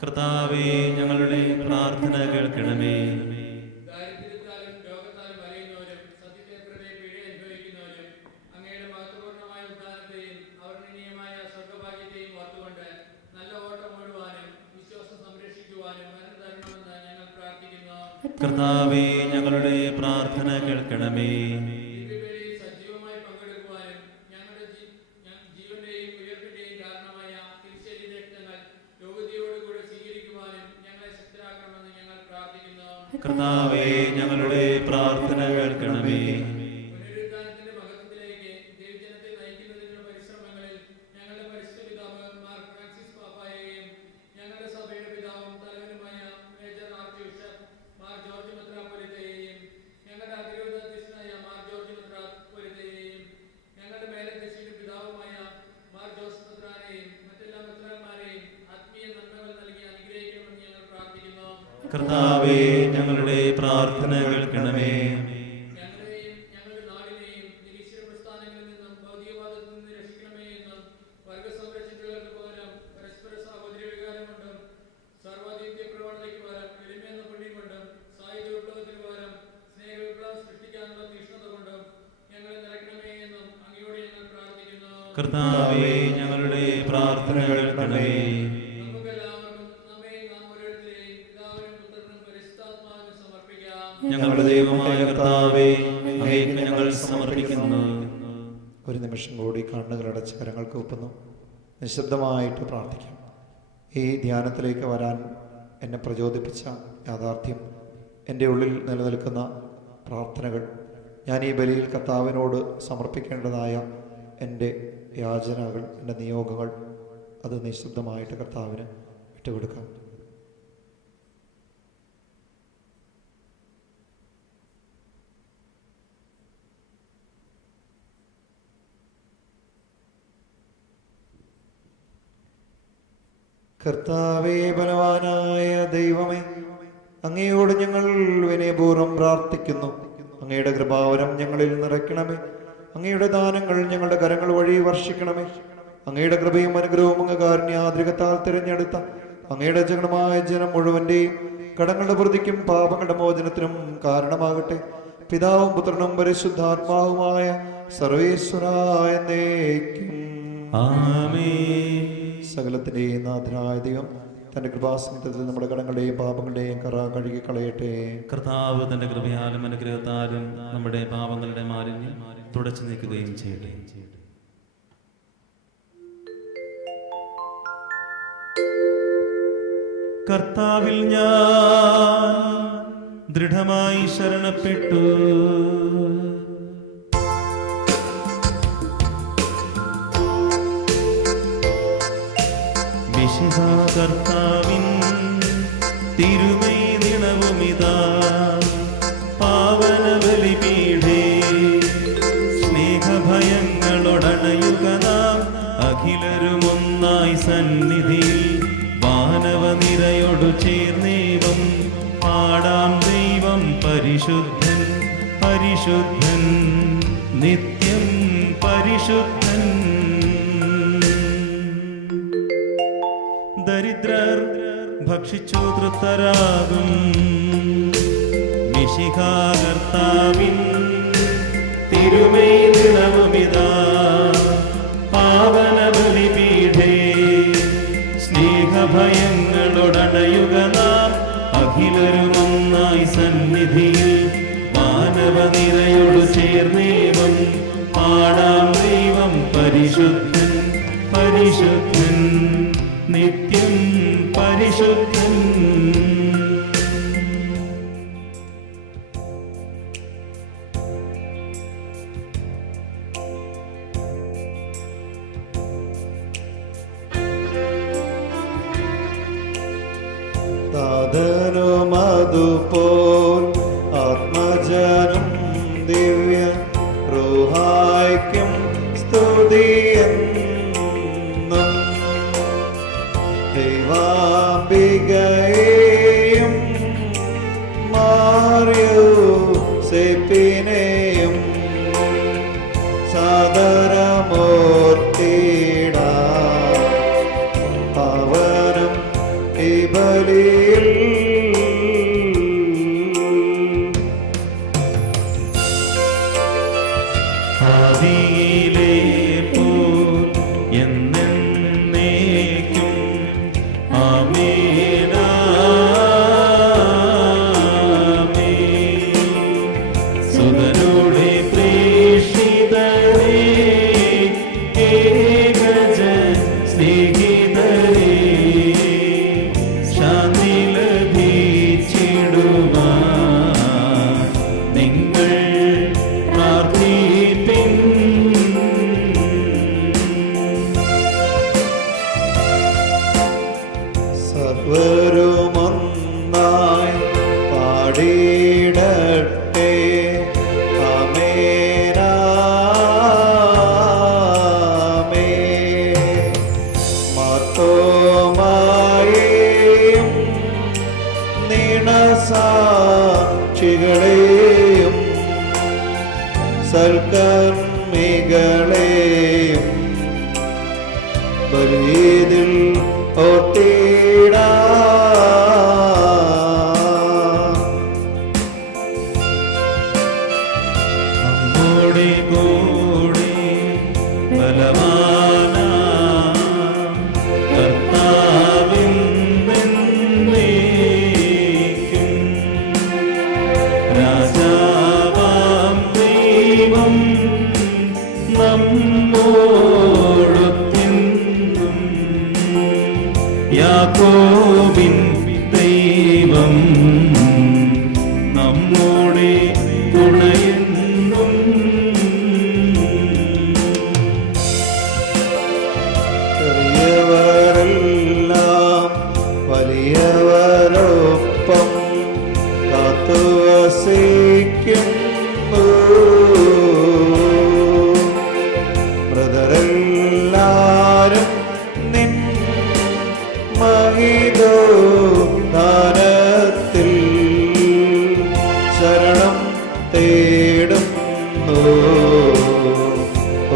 കർത്താവേ, ഞങ്ങളുടെ പ്രാർത്ഥന കേൾക്കണമേ. കർത്താവേ, ഞങ്ങളുടെ പ്രാർത്ഥന കേൾക്കണമേ. കർത്താവേ, ഞങ്ങളുടെ പ്രാർത്ഥന കേൾക്കണമേ. കർത്താവേ, ഞങ്ങളുടെ പ്രാർത്ഥന കേൾക്കണമേ. കർത്താവേ, ഞങ്ങളുടെ പ്രാർത്ഥന കേൾക്കണമേ. ഞങ്ങളുടെ ദൈവമായ കർത്താവേ, അങ്ങേക്ക് ഞങ്ങൾ സമർപ്പിക്കുന്നു. ഒരു നിമിഷം കൂടി കണ്ണുകളടച്ച് കരങ്ങൾക്ക് ഒപ്പുന്നു നിശബ്ദമായിട്ട് പ്രാർത്ഥിക്കാം. ഈ ധ്യാനത്തിലേക്ക് വരാൻ എന്നെ പ്രചോദിപ്പിച്ച യാഥാർത്ഥ്യം, എൻ്റെ ഉള്ളിൽ നിലനിൽക്കുന്ന പ്രാർത്ഥനകൾ, ഞാൻ ഈ ബലിയിൽ കർത്താവിനോട് സമർപ്പിക്കേണ്ടതായ എൻ്റെ യാചനകൾ, എൻ്റെ നിയോഗങ്ങൾ, അത് നിശബ്ദമായിട്ട് കർത്താവിന് വിട്ടുകൊടുക്കാം. കർത്താവേ, ബലവാനായ ദൈവമേ, അങ്ങയോട് ഞങ്ങൾ വിനയപൂർവ്വം പ്രാർത്ഥിക്കുന്നു. അങ്ങയുടെ കൃപാവരം ഞങ്ങളിൽ നിറയ്ക്കണമേ. അങ്ങയുടെ ദാനങ്ങൾ ഞങ്ങളുടെ കരങ്ങൾ വഴി വർഷിക്കണമേ. അങ്ങയുടെ കൃപയും അനുഗ്രഹവും അങ്ങ് കാരുണ്യാദ്രികത്താൽ തിരഞ്ഞെടുത്ത അങ്ങയുടെ ജനമായ ജനം മുഴുവന്റെയും കടങ്ങളുടെ പ്രതിക്കും പാപങ്ങളുടെ മോചനത്തിനും കാരണമാകട്ടെ. പിതാവും പുത്രനും പരിശുദ്ധാത്മാവുമായ സർവേശ്വരായ എന്നേക്കും ആമേൻ. സകലത്തിന്റെയും നാഥനായ ദൈവം തന്റെ കൃപാസനത്തിൽ നമ്മുടെ കടങ്ങളുടെയും പാപങ്ങളുടെയും കറ കഴുകി കളയട്ടെ. കർത്താവ് തന്റെ കൃപയാലും അനുഗ്രഹത്താലും നമ്മുടെ പാപങ്ങളുടെ മാലിന്യം തുടച്ചു നീക്കുകയും ചെയ്യട്ടെ. കർത്താവിൽ ഞാൻ ദൃഢമായി ശരണപ്പെട്ടു. കർത്താവിൻ തിരുമൈ നിണവുമിതാ പാവന ബലിപീഠേ. സ്നേഹഭയങ്ങളൊടണയുക നാം അഖിലരുമൊന്നായി സന്നിധിയിൽ വാനവനിരയോടു ചേർന്നേവം പാടാം. ദൈവം പരിശുദ്ധൻ പരിശുദ്ധൻ നിത്യം പരിശുദ്ധൻ. ദരിദ്രർ ഭക്ഷിച്ചു തൃപ്തരാകും. മിശിഹാ കർത്താവിൻ തിരുമൈ ദിനവുമിതാ പാവന ബലിപീഠേ. സ്നേഹഭയങ്ങളൊടണയുക നാം അഖിലരുമൊന്നായി സന്നിധിയിൽ വാനവനിരയോടു ചേർന്നേവം പാടാം. ദൈവം പരിശുദ്ധൻ പരിശുദ്ധൻ നിത്യം പരിശുദ്ധൻ. താതനും അതുപോൽ ആത്മജനും ദിവ്യ റൂഹായ്ക്കും സ്തുതിയെന്നും ദൈവാംബികയെയും മാറിയോസേപ്പിനെയും ആദിയിലെ പോൽ എന്നേക്കും ആമേൻ ആമേൻ. സുതനുടെ പ്രേഷിതരേ, ഏകജ സ്നേഹിതരേ, ശാന്തി ലഭിച്ചിടുവാൻ നിങ്ങൾ പ്രാർത്ഥിപ്പിൻ. സർവരുമൊന്നായി പാടിയിടട്ടെ ആമേൻ ആമേൻ. മാർത്തോമായെയും നിണസാക്ഷികളെയും സൽക്കർമ്മികളെയും ബലിയിൽ ഓർത്തിടാം. നമ്മോടെ കൂടെ ബലവാനാം കർത്താവെന്നേക്കും രാജാവാം ദൈവം നമ്മോടൊത്തെന്നും യാക്കോബിൻ ദൈവം നമ്മോടെ തുണയെന്നും. ചെറിയവരെല്ലാം വലിയവരൊപ്പം കാത്തുവസിക്കുന്നു. മൃതരെല്ലാരും നിൻ മഹിതോദ്ധാനത്തിൽ ശരണം തേടുന്നു.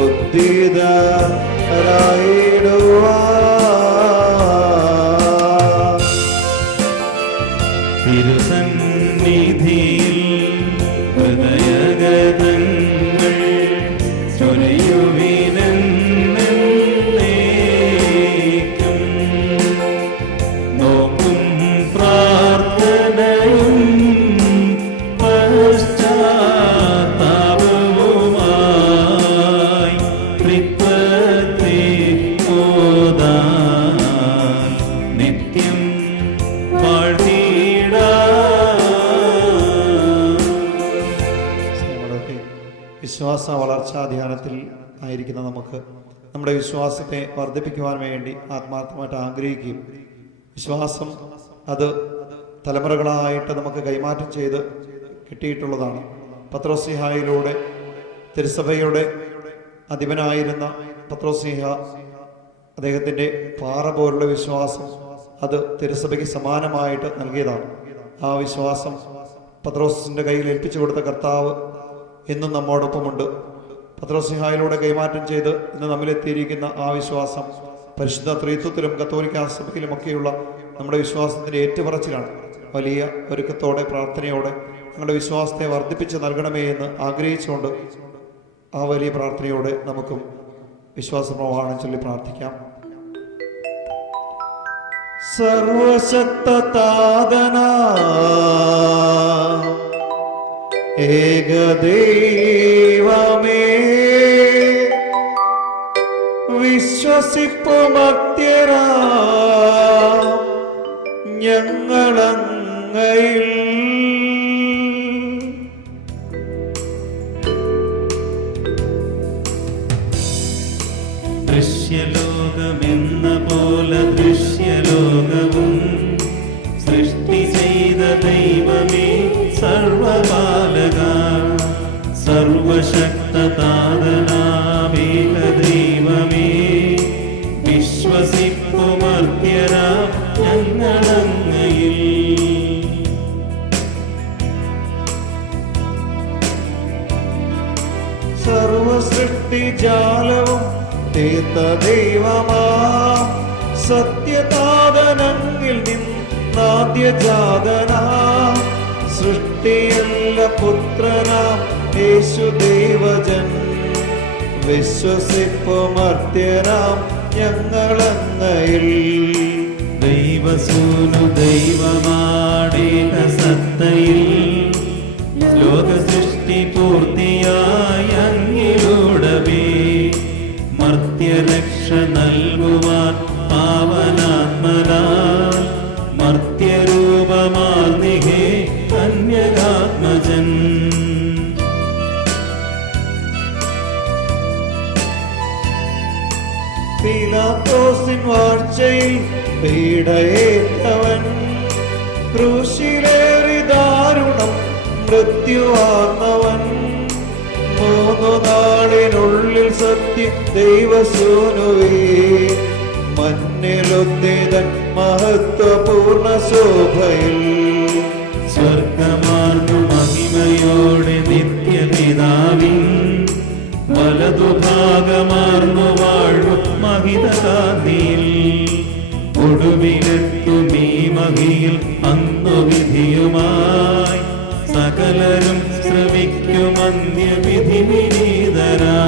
ഉദ്ധിതരായിടുവാൻ തിരുസന്നിധിയിൽ ഹൃദയഗതങ്ങൾ ചൊരിയുവിനെന്നേക്കും. നോക്കും പ്രാർത്ഥനയും പശ്ചാത്താപവുമായി ത്രിത്വത്തെ ഓതാൻ നിത്യം വിശ്വാസ വളർച്ചാ ധ്യാനത്തിൽ ആയിരിക്കുന്ന നമുക്ക് നമ്മുടെ വിശ്വാസത്തെ വർദ്ധിപ്പിക്കുവാൻ വേണ്ടി ആത്മാർത്ഥമായിട്ട് ആഗ്രഹിക്കുകയും വിശ്വാസം അത് തലമുറകളായിട്ട് നമുക്ക് കൈമാറ്റം ചെയ്ത് കിട്ടിയിട്ടുള്ളതാണ്. പത്രോസ്ലീഹായിലൂടെ തിരുസഭയുടെ അധിപനായിരുന്ന പത്രോസ്ലീഹ അദ്ദേഹത്തിൻ്റെ പാറ പോലുള്ള വിശ്വാസം അത് തിരുസഭയ്ക്ക് സമാനമായിട്ട് നൽകിയതാണ്. ആ വിശ്വാസം പത്രോസിൻ്റെ കയ്യിൽ ഏൽപ്പിച്ചു കൊടുത്ത കർത്താവ് എന്നും നമ്മോടൊപ്പമുണ്ട്. പത്രോസ്ലീഹായിലൂടെ കൈമാറ്റം ചെയ്ത് ഇന്ന് നമ്മിലെത്തിയിരിക്കുന്ന ആ വിശ്വാസം പരിശുദ്ധ ത്രിത്വത്തിലും കത്തോലിക്കാ സഭയിലുമൊക്കെയുള്ള നമ്മുടെ വിശ്വാസത്തിൻ്റെ ഏറ്റുപറച്ചിലാണ്. വലിയ ഒരുക്കത്തോടെ പ്രാർത്ഥനയോടെ ഞങ്ങളുടെ വിശ്വാസത്തെ വർദ്ധിപ്പിച്ച് നൽകണമേ എന്ന് ആഗ്രഹിച്ചുകൊണ്ട് ആ വലിയ പ്രാർത്ഥനയോടെ നമുക്കും വിശ്വാസ പ്രമാണം ചൊല്ലി പ്രാർത്ഥിക്കാം. സർവശക്തതാതനാ ഏകദൈവമേ, വിശ്വസിപ്പുമത്യരാ ഞങ്ങളങ്ങയിൽ ദൃശ്യലോകമെന്ന പോലെ ദൃശ്യലോകവും സൃഷ്ടി ചെയ്ത ദൈവമേ സർവപാലക സർവശക്തതാതനാമേക ദൈവമേ, വിശ്വസിപ്പുമർത്യരാ ഞങ്ങളങ്ങയിൽ. സർവസൃഷ്ടിജാലവും തീർത്ത ദൈവമാ സത്യതാതനങ്ങിൽ നിന്നാദ്യജാതനാ സൃഷ്ടിയല്ല പുത്രനാം യേശു ദൈവജൻ വിശ്വസിപ്പുമർത്യനാം ഞങ്ങളങ്ങയിൽ. ദൈവസൂനു ദൈവമാടേക സത്തയിൽ ലോകസൃഷ്ടി പൂർത്തിയായ അങ്ങിലൂടവേ മർത്യരക്ഷ നൽകുവാൻ പാവനാത്മനാ മർത്യരൂപമാർന്നിഹേ കന്യകാത്മജൻ. പീലാത്തോസിൻ വാഴ്ചയിൽ പീഡയേറ്റവൻ ക്രൂശിലേറി ദാരുണം മൃത്യുവാർന്നവൻ. 3 നാളിനുള്ളിൽ സത്യ ദൈവസൂനുവേ മഞ്ഞിലൊത്തിതൻ മഹത്വപൂർണ്ണ ശോഭയിൽ. സ്വർഗമാർന്നു മഹിമയോടെ നിത്യപിതാവിൻ വലതുഭാഗമാർന്നു വാഴു മഹിതകാന്തിയിൽ ഒടുവിലെത്തുമീ മഹിയിൽ അന്നു വിധിയുമായി സകലരും ശ്രവിക്കുമന്യവിധി വിനീതരാ.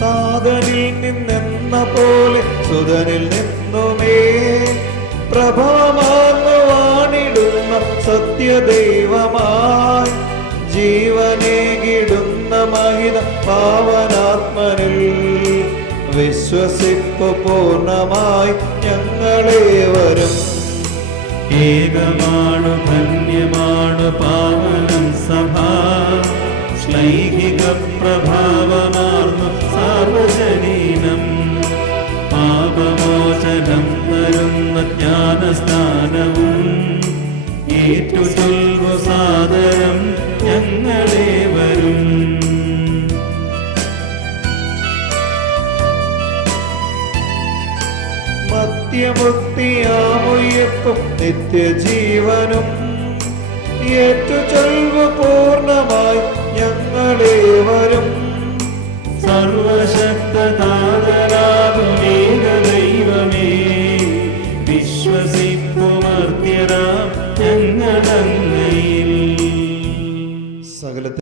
താതനിൽ നിന്നെന്ന പോലെ സുതനിൽ നിന്നുമേ പ്രഭവമാർന്നു വാണിടുന്ന സത്യദൈവമായി ജീവനേകിടുന്ന മഹിത പാവനാത്മനിൽ വിശ്വസിപ്പു പൂർണ്ണമായി ഞങ്ങളേവരും. ഏകമാണു ധന്യമാണു പാവനം സഭ ശ്ലൈഹിക പ്രഭാവമാർന്നു സാർവജനീനം പാപമോചനം തരുന്ന ജ്ഞാനസ്ഥാനവും ഏറ്റുചൊൽവു സാദരം ഞങ്ങളേവരും. മധ്യമുക്തിയാമുയർപ്പും നിത്യജീവനും ഏറ്റുചൊൽവു പൂർണ്ണമായി ഞങ്ങളേവരും.